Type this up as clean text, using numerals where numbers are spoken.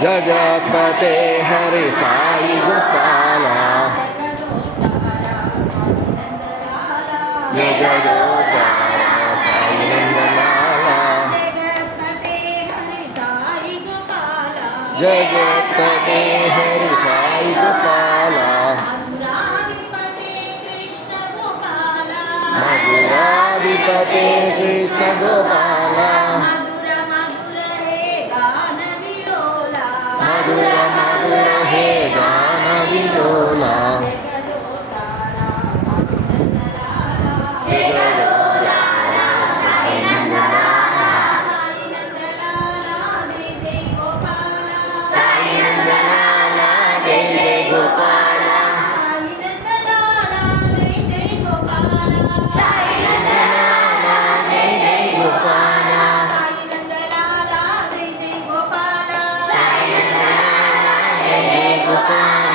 जगतपते हरि साई गोपाला जगदोद्धारा साई नंदलाला जगतपते हरि साई गोपाला मधुराधिपते कृष्ण गोपाला मधुर मधुर हे गान विलोला Goodbye.